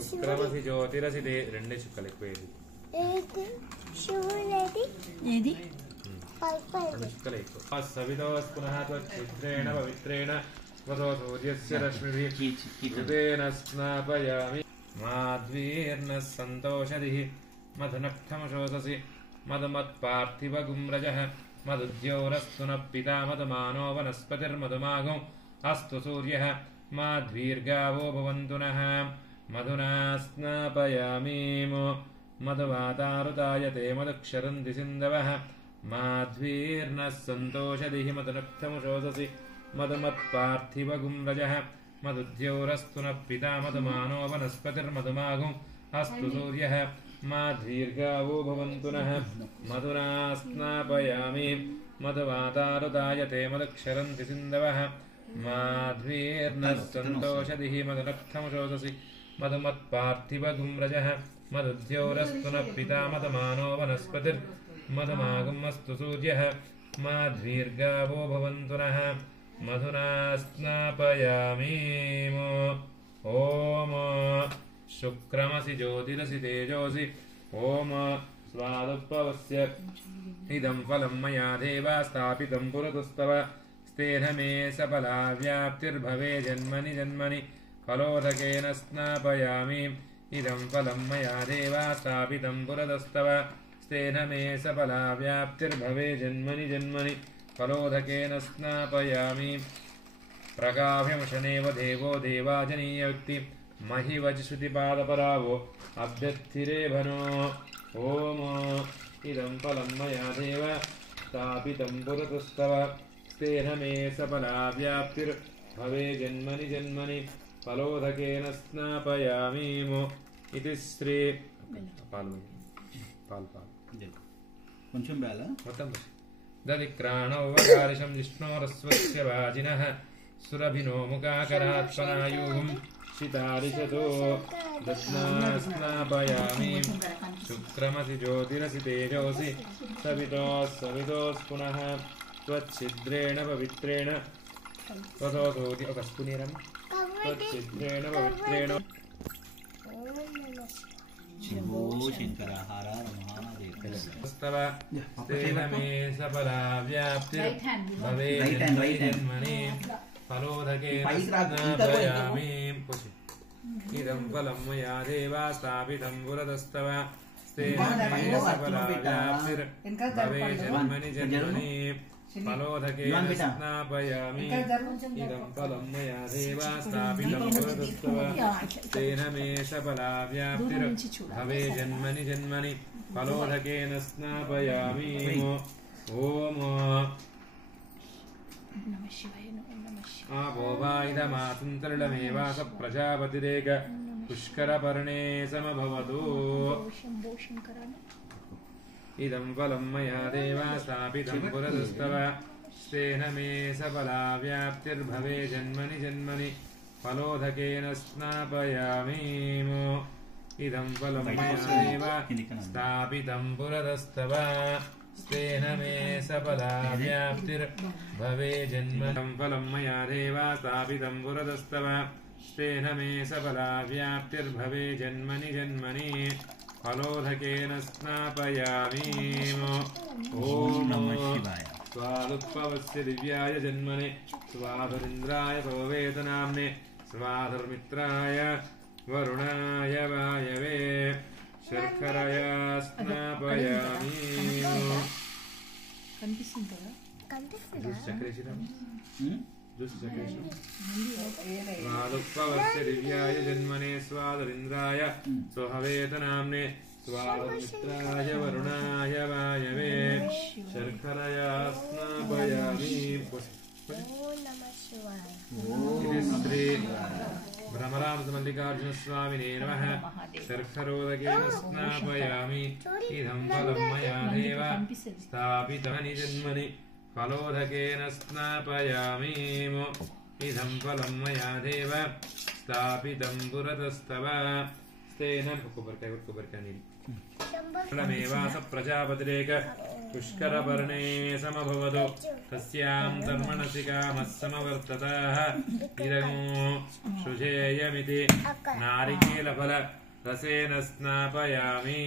శుక్రమసి జ్యోతిరసితే రెండే చుక్కలు ఎక్కువేది ఏది చుక్కలు ఎక్కువ సవితోస్ పునః త్వచ్చిత్రేణ పవిత్రేణ స్వతో సూర్యస్య రశ్మిభిః ఉదేన స్నాపయామి మాధ్వీర్నః సంతోషదిః మధునక్షమశోససి మధుమత్పార్థివగుమ్రజః మధుద్యోరస్తు నః పితా మధుమానో వనస్పతిర్మధుమాగం అస్తు సూర్యః మాధ్వీర్గావో భవంతు నః మధునా స్నాపయామి మధువాతారుతాయతే మధుక్షరంతి సింధవః మాధ్వీర్నః సంతోషదిః మధునక్షమశోససి మధుమత్పార్థివగుమ్రజః మధుద్యోరస్తు నః పితా మధుమానో వనస్పతిర్మధుమాగం అస్తు సూర్యః మాధ్వీర్గావో భవంతు నః మధునా స్నాపయామి మధువాతారుతాయతే మధుక్షరంతి సింధవః మాధ్వీర్నః సంతోషదిః మధునక్షమశోససి మధుమత్పార్థివగుమ్రజః మధుద్యోరస్తు నః పితా మధుమానో వనస్పతిర్మధుమాగం అస్తు సూర్యః మాధ్వీర్గావో భవంతు నః మధునా స్నాపయామి ఓం శుక్రమసి జ్యోతిరసి తేజోసి ఓం స్వాదుపవస్య ఇదం ఫలం మయా దేవా స్థాపితం పురతస్తవ స్తేన మే సఫలా వ్యాప్తిర్భవే జన్మని జన్మని ఫలోదకేన స్నాపయామి ఇదం ఫలం మయా దేవా స్థాపితం పురతస్తవ స్తేన మే సఫలా వ్యాప్తిర్భవే జన్మని జన్మని ఫలోదకేన స్నాపయామి ప్రగాభ్యమశనేవ దేవో దేవాజనీయక్తి మహివజ్శ్రుతిపాదపరావో అభ్యర్థిరేభనో ఓం ఇదం ఫలం మయా దేవ స్థాపితం పురతస్తవ స్తేన మే సఫలా వ్యాప్తిర్భవే జన్మని జన్మని ఫలోదకేన స్నాపయామి ఇది శ్రీ పాలు కొంచెం బేల మొత్తం దదిక్రాణౌవకారిషం జిష్ణోరస్వస్య వాజినః సురభినో ముఖాకరాత్మనాయూహం శితారిషతో దత్నాస్నాపయామి శుక్రమసి జ్యోతిరసి తేజోసి సవితోస్ పునః త్వచ్చిద్రేణ పవిత్రేణ త్వతో సూర్య ఒక స్పునీరం త్వచ్చిద్రేణ పవిత్రేణ శివో శంకర హర మహాదేవ స్తేన మే సఫలా వ్యాప్తిర్భవే జన్మని ఫలోదకేన స్నాపయామి ఇదం ఫలం మయా దేవా స్థాపితం పురతస్తవ స్తేన మే సఫలా వ్యాప్తిర్భవే జన్మని జన్మని ఫలోదకేన స్నాపయామి ఇదం ఫలం మయా దేవా స్థాపితం పురతస్తవ స్తేన మే సఫలా వ్యాప్తిర్భవే జన్మని జన్మని ఫలోదకేన స్నాపయామి ఓం ఆపోవాయిదమాసుంతరుడమేవాస ప్రజాపతిరేక పుష్కరపర్ణే సమభవతు ఇదం ఫలం మయా దేవా స్థాపితం పురతస్తవ స్తేన మే సఫలా వ్యాప్తిర్భవే జన్మని జన్మని ఫలోదకేన స్నాపయామి ఇదం ఫలం మయా దేవా స్థాపితం పురతస్తవ స్తేన మే సఫలా వ్యాప్తిర్భవే జన్మని ఫలం మయా దేవా స్థాపితం పురతస్తవ స్తేన మే సఫలా వ్యాప్తిర్భవే జన్మని జన్మని ఫలోదకేన స్నాపయామి ఓం నమః శివాయ స్వాదుపవస్య దివ్యాయ జన్మనే స్వాధురింద్రాయ భవేతనామ్నే స్వాధుర్మిత్రాయ వరుణాయ వాయవే శర్కరయా స్నాపయామి కనిపిస్తుంది కదా స్వాదుపవస్య దివ్యాయ జన్మనే స్వాధురింద్రాయ స్వహవేతనామ్నే స్వాధుర్మిత్రాయ వరుణాయ వాయవే శర్కరయా స్నాపయామి శ్రీ భ్రమరామృతమల్లికార్జున స్వామినే నమః శర్కరోదకేన స్నాపయామి ఇదం ఫలం మయా దేవ స్థాపితమని జన్మని ఫలోదకేన స్నాపయామి ఇదం ఫలం మయా దేవ స్థాపితం పురతస్తవ స్తేన కొబ్బరికాయ నీళ్ళు फलमेवास प्रजापतिरेक पुष्करपर्णे समभवतु तस्यां तन्मनसि कामः समवर्ततः इदगो शुचेयमिति नारिकेलफल रसेन स्नापयामि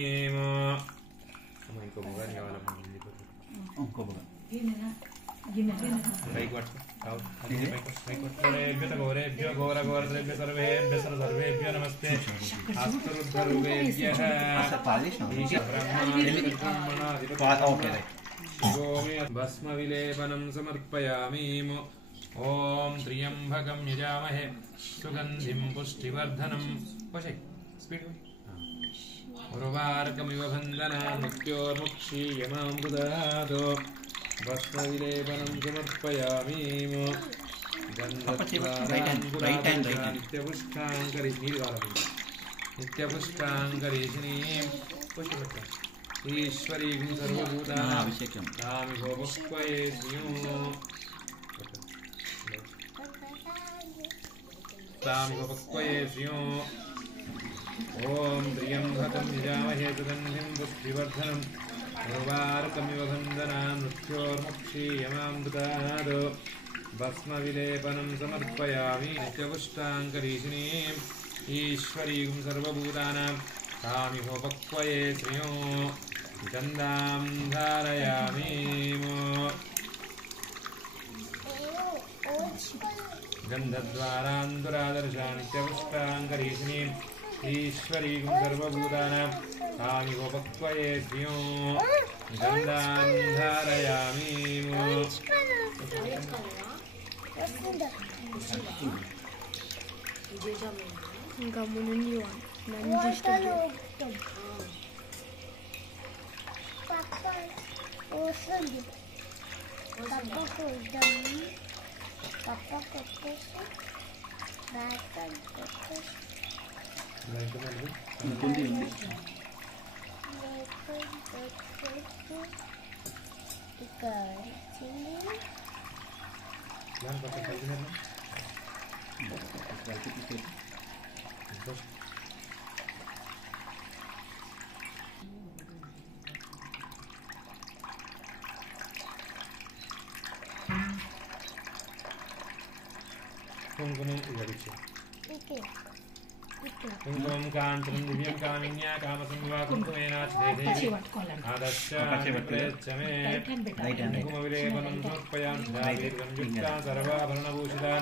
घोरेभ्यो घोरघोरद्रेभ्य सर्वेभ्य सर्वेभ्यो नमस्ते अस्तु रुद्ररूपेभ्यः भस्मविलेपनं समर्पयामि ॐ त्र्यम्बकं यजामहे सुगन्धिं पुष्टिवर्धनं उर्वारुकमिव बन्धनान् मृत्योर्मुक्षीयमामृतात् भस्मविलेपनं समर्पयामि नित्यपुष्टाङ्करीशिनीं ईश्वरीं सर्वभूतानाभिषेकं तामिहोपक्वये स्युः ॐ त्र्यम्बकं यजामहे सुगन्धिं पुष्टिवर्धनम् उर्वारुकमिव बन्धनान् मृत्योर्मुक्षीयमामृतात् भस्मविलेपनं समर्पयामि नित्यपुष्टाङ्करीशिनीम् ईश्वरीं सर्वभूतानां तामिहोपक्वये श्रियो गन्धां धारयामि गन्धद्वारान्तुरादर्शा नित्यपुष्टाङ्करीशिनीम् ईश्वरीं सर्वभूतानां तामिहोपक्वये श्रियो गन्धां धारयामि कुंकुमं कुंकुमं कांचनं दिव्यं कामिन्या कामसंवा कुंकुमेनाच्छेदे आदर्शमे कुंकुमविलेपनं समर्पयामि धावेर्गंयुक्ता सर्वाभरणभूषिता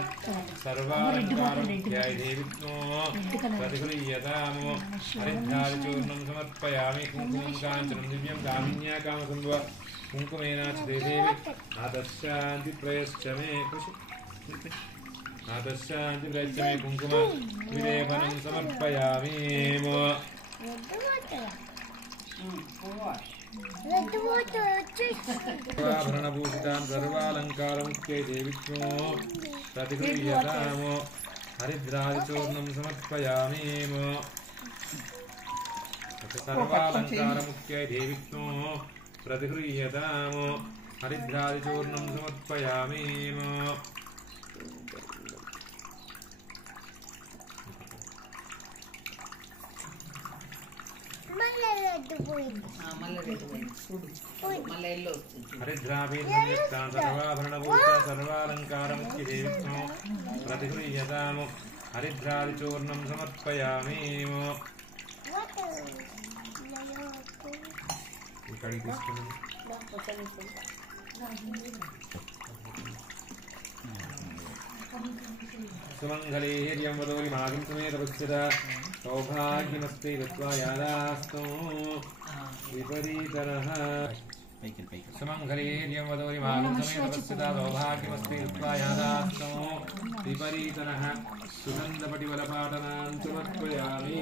सर्वालङ्कारमुख्यायै विष्णो प्रतिगृह्यतामो हरिद्राचूर्णं समर्पयामि कुंकुमं कांचनं दिव्यं कामिन्या कामसंवा कुंकुमेनाच्छेदे आदर्शान्तिप्रयश्चमे आदर्शान्तिप्रयश्चमे कुंकुम विलेपनं समर्पयामि सर्वाभरणभूषितां सर्वालङ्कारमुख्यैते विष्णो प्रतिगृह्यतामो हरिद्राचूर्णं समर्पयामि सर्वालङ्कारमुख्यैते विष्णो प्रतिगृह्यतामो हरिद्राचूर्णं समर्पयामि हरिद्राभीर्युक्तां सर्वाभरणभूषितां सर्वालङ्कारमुख्यैते विष्णो प्रतिगृह्यतामो हरिद्राचूर्णं समर्पयामि सुमंगले हिर्यं वदोरि मागिं समेत पश्यता सौभाग्यमस्ते गत्वा यादास्तु विपरीतरः सुमंगले हिर्यं वदोरि मागिं समेत पश्यता सौभाग्यमस्ते गत्वा यादास्तु विपरीतरः सुगन्धपटिवलपाटनां समर्पयामि